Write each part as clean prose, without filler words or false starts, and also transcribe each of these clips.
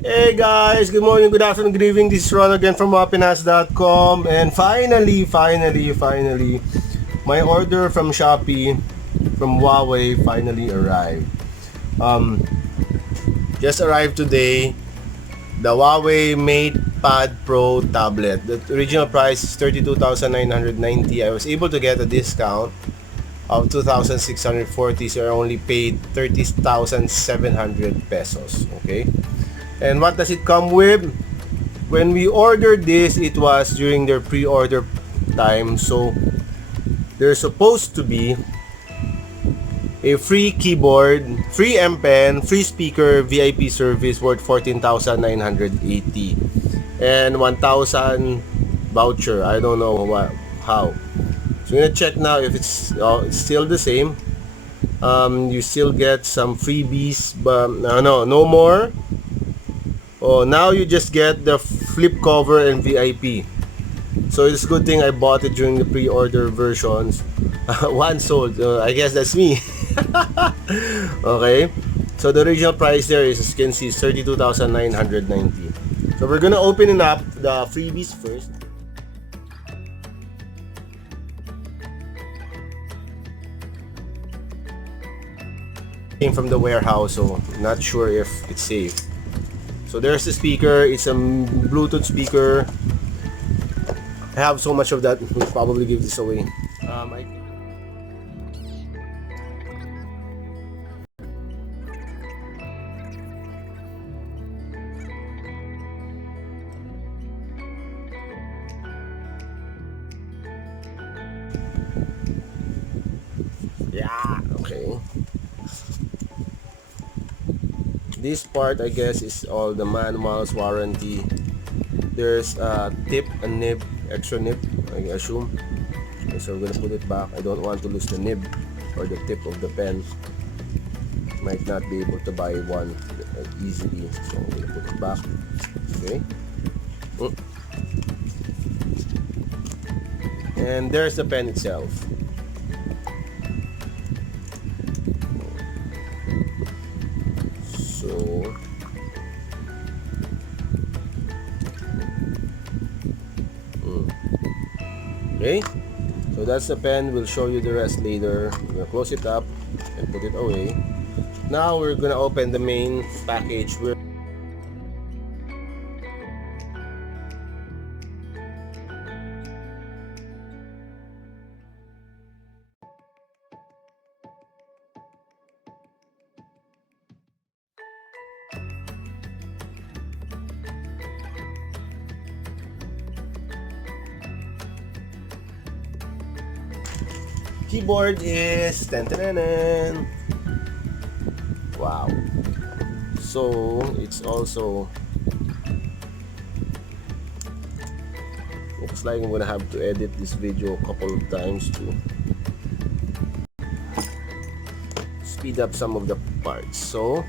Hey guys, good morning, good afternoon, good evening. This is Ron again from wahpinas.com. And finally, my order from Shopee from Huawei finally arrived. Um, just arrived today. The Huawei Matepad Pro tablet. The original price is 32,990. I was able to get a discount of 2,640, so I only paid 30,700 pesos. Okay. And what does it come with? When we ordered this, it was during their pre-order time. So there's supposed to be a free keyboard, free M Pen, free speaker, VIP service worth 14,980 and 1,000 voucher. I don't know how. So I'm gonna check now if it's still the same. You still get some freebies, but no more. Oh, now you just get the flip cover and VIP. So it's a good thing I bought it during the pre-order versions. One sold. I guess that's me. Okay. So the original price there is, as you can see, is 32,990. So we're gonna open it up the freebies first. Came from the warehouse, so not sure if it's safe. So there's the speaker. It's a Bluetooth speaker. I have so much of that, we'll probably give this away. Yeah, okay. This part, I guess, is all the manuals, warranty. There's a tip, a nib, extra nib, I assume. Okay, so we're gonna put it back. I don't want to lose the nib or the tip of the pen. Might not be able to buy one easily, so I'm gonna put it back. Okay. And there's the pen itself. So okay, so that's the pen. We'll show you the rest later. We're gonna close it up and put it away. Now we're gonna open the main package. Keyboard is wow. So it's also looks like I'm gonna have to edit this video a couple of times to speed up some of the parts. So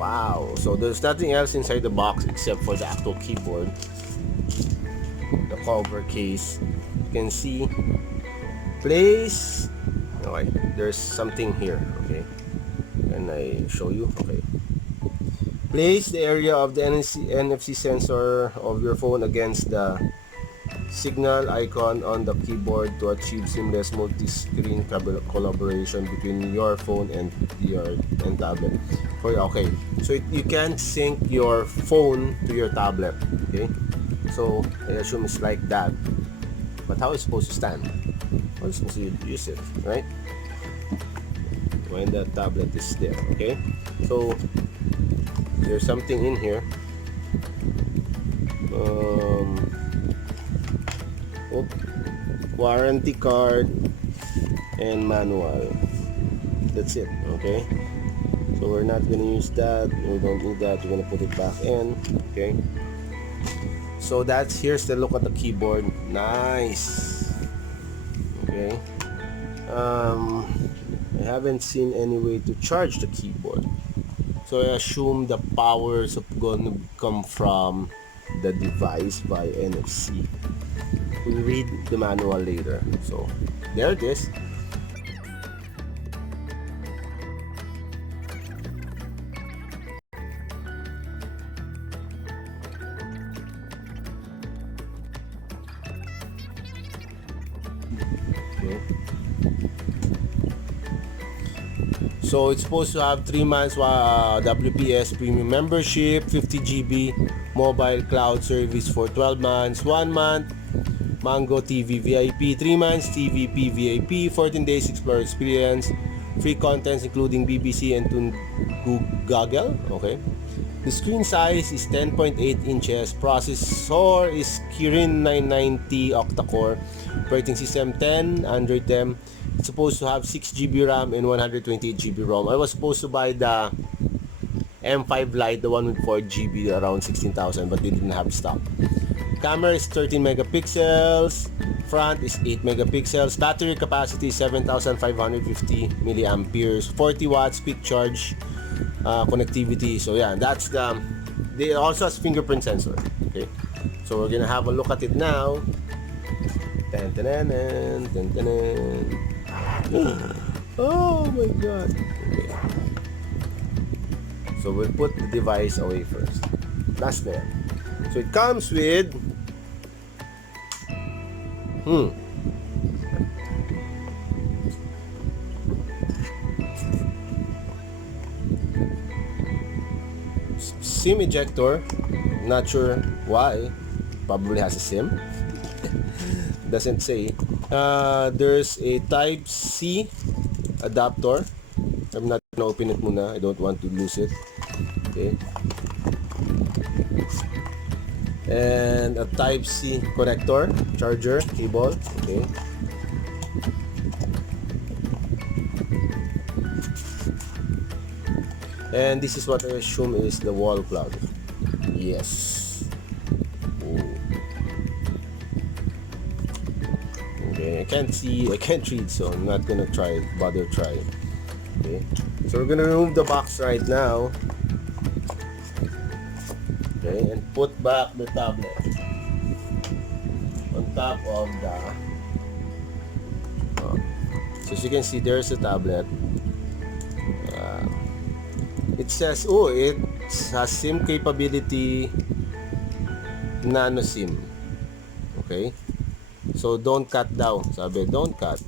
wow, so there's nothing else inside the box except for the actual keyboard, the cover case. You can see place. Alright, there's something here. Okay, can I show you? Okay, place the area of the NFC sensor of your phone against the signal icon on the keyboard to achieve seamless multi-screen collaboration between your phone and tablet. Okay, so you can sync your phone to your tablet. Okay, so I assume it's like that. But how is it supposed to stand? How is it supposed to use it, right? When the tablet is there. Okay, so there's something in here. Warranty card and manual. That's it. Okay, so we're not gonna use that. We don't need that. We're gonna put it back in. Okay, so here's the look at the keyboard. Nice. Okay, I haven't seen any way to charge the keyboard, so I assume the power is gonna come from the device by NFC. We'll read the manual later. So there it is. Okay. So it's supposed to have 3 months WPS premium membership, 50 GB mobile cloud service for 12 months, 1 month Mango TV VIP, 3 months TVP VIP, 14 days Explorer experience, free contents including BBC and Google. Okay. The screen size is 10.8 inches. Processor is Kirin 990 octa-core. Operating system 10, Android 10. It's supposed to have 6 GB RAM and 128 GB ROM. I was supposed to buy the M5 Lite, the one with 4 GB, around 16,000, but they didn't have stock. Camera is 13 megapixels. Front is 8 megapixels. Battery capacity is 7,550 milliamperes. 40 watts quick charge. Connectivity. So yeah, that's the. They also has fingerprint sensor. Okay, so we're gonna have a look at it now. Oh my god. Okay. So we'll put the device away first. That's there. So it comes with SIM ejector. Not sure why. Probably has a SIM. Doesn't say. There's a Type C adapter. I'm not gonna open it muna. I don't want to lose it. Okay. And a Type C connector, charger, cable. Okay. And this is what I assume is the wall plug. Yes. Ooh. Okay, I can't read, so I'm not gonna bother trying. Okay, so we're gonna remove the box right now. Okay, and put back the tablet on top of the. So as you can see, there's a tablet. It says, it has SIM capability, nano SIM. Okay? So don't cut down. Sabi, don't cut.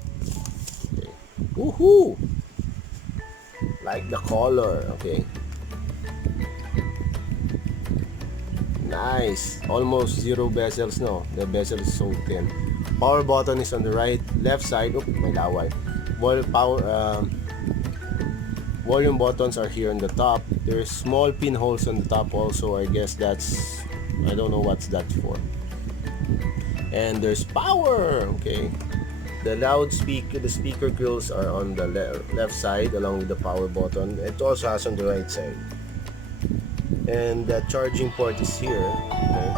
Okay. Woohoo! Like the color. Okay. Nice. Almost zero bezels, no? The bezel is so thin. Power button is on the left side. May laway. Volume buttons are here on the top. There's small pinholes on the top also. I guess I don't know what's that for. And there's power. Okay. The speaker grills are on the left side along with the power button. It also has on the right side. And the charging port is here. Okay.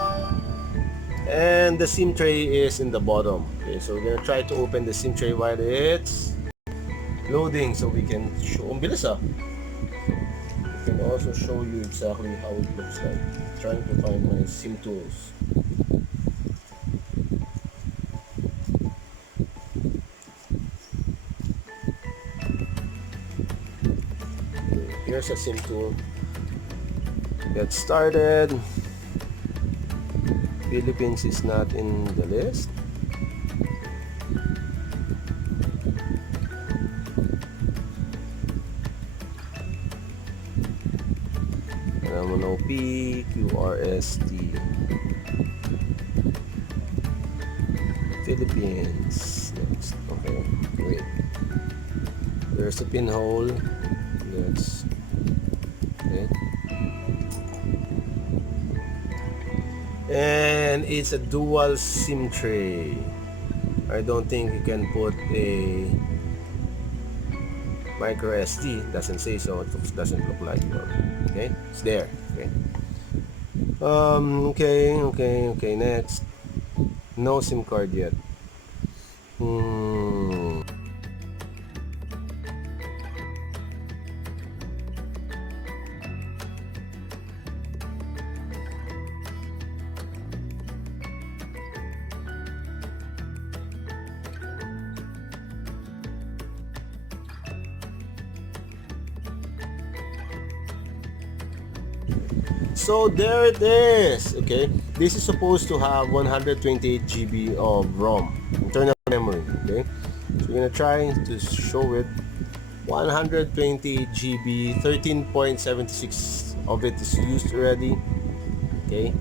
And the SIM tray is in the bottom. Okay, so we're gonna try to open the SIM tray while it's loading, so we can show. Ang bilis ah. We can also show you exactly how it looks like. Trying to find my SIM tools. Okay, here's a SIM tool. Get started. Philippines is not in the list. P QRST Philippines. Next. Okay, wait. There's a pinhole. Let's. Okay. And it's a dual SIM tray. I don't think you can put a micro SD. Doesn't say so. It doesn't look like one. Okay, it's there. Okay. Okay. Next. No SIM card yet. So there it is. Okay, this is supposed to have 128 GB of ROM, internal memory. Okay, so we're gonna try to show it. 128 GB, 13.76 of it is used already. Okay,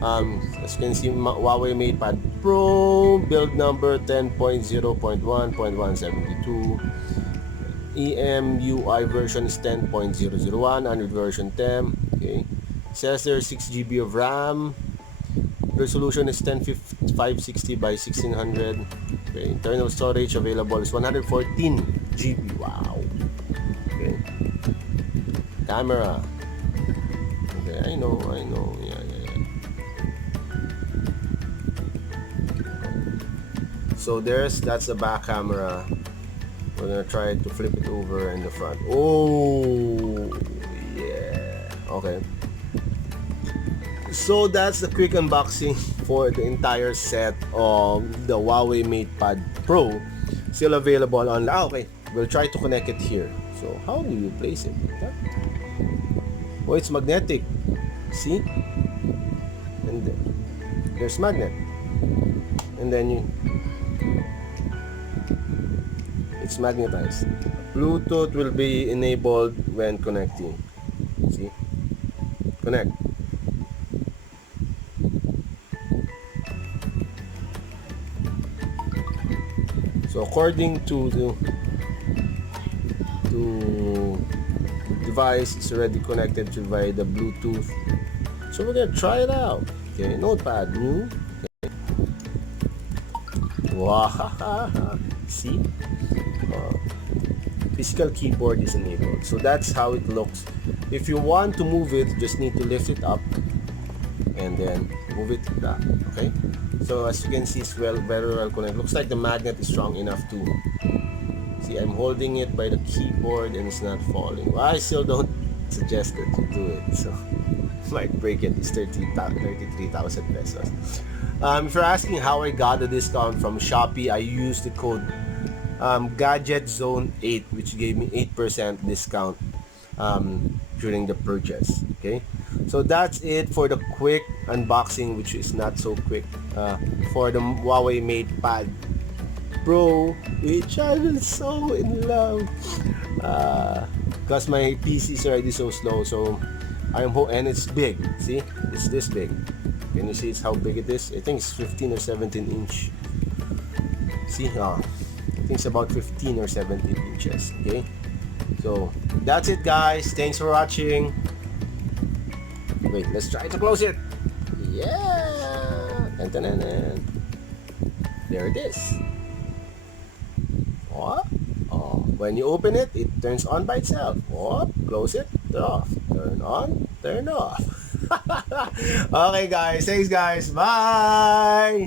as you can see, Huawei Matepad Pro, build number 10.0.1.172. EMUI version is 10.001, Android version 10. Okay, says there's 6 GB of RAM. Resolution is 10560 by 1600. Okay, internal storage available is 114 GB. Wow. Okay. Camera. Okay, I know. Yeah. So that's the back camera. We're gonna try to flip it over in the front. Oh, yeah. Okay. So that's the quick unboxing for the entire set of the Huawei Matepad Pro. Still available on. Okay, we'll try to connect it here. So how do you place it? Oh, it's magnetic. See? And there's magnet. And then it's magnetized. Bluetooth will be enabled when connecting. See? Connect. So according to the device, it's already connected to via the Bluetooth. So we're gonna try it out. Okay, notepad new. Okay. Wow. See? Physical keyboard is enabled. So that's how it looks. If you want to move it, just need to lift it up and then move it back. Okay. So as you can see, it's very well connected. Looks like the magnet is strong enough to. See, I'm holding it by the keyboard and it's not falling. Well, I still don't suggest that you do it. So might break it. It's 33,000 pesos. If you're asking how I got the discount from Shopee, I used the code Gadget Zone 8, which gave me 8% discount during the purchase. Okay, so that's it for the quick unboxing, which is not so quick, for the Huawei Matepad Pro, which I was so in love, because my PC is already so slow. So and it's big. See, it's this big. Can you see it's how big it is? I think it's 15 or 17 inch. See, I think it's about 15 or 17 inches. Okay, so that's it, guys. Thanks for watching. Wait, let's try to close it. Yeah, there it is. Oh, when you open it, it turns on by itself. Oh, close it, turn off. Turn on, turn off. Okay, guys. Thanks, guys. Bye.